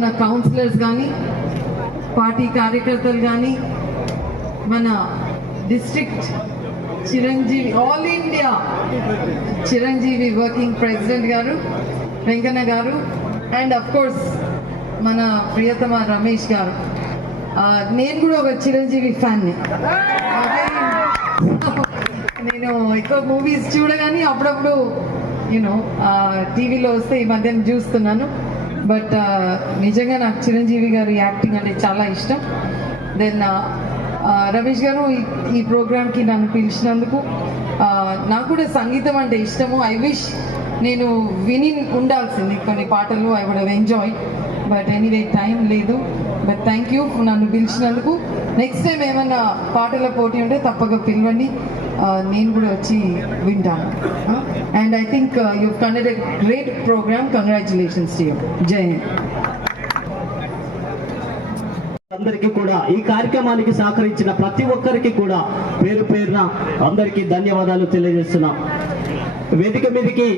మన కౌన్సిలర్స్ కానీ పార్టీ కార్యకర్తలు కానీ మన district Chiranjeevi all India Chiranjeevi working president గారు వెంకన్న గారు అండ్ అఫ్ కోర్స్ మన ప్రియతమ రమేష్ గారు. నేను కూడా ఒక చిరంజీవి ఫ్యాన్ని. నేను ఎక్కువ మూవీస్ చూడగానే అప్పుడప్పుడు యూనో టీవీలో వస్తే ఈ మధ్యన చూస్తున్నాను. బట్ నిజంగా నాకు చిరంజీవి గారి యాక్టింగ్ అంటే చాలా ఇష్టం. దెన్ రమేష్ గారు ఈ ప్రోగ్రామ్కి నన్ను పిలిచినందుకు, నాకు కూడా సంగీతం అంటే ఇష్టము. ఐ విష్ నేను విని ఉండాల్సింది కొన్ని పాటలు, I would have enjoy. But anyway time లేదు. బట్ థ్యాంక్ యూ నన్ను పిలిచినందుకు. నెక్స్ట్ టైం ఏమన్నా పాటల పోటీ ఉంటే తప్పక పిలవండి, నేను కూడా వచ్చి వింటాను. And I think you conducted a great program. Congratulations to you. Jai Hind. అందరికీ కూడా ఈ కార్యక్రమానికి సహకరించిన ప్రతి ఒక్కరికి కూడా పేరు పేరున అందరికీ ధన్యవాదాలు తెలియజేస్తున్నాం. వేదిక మీదకి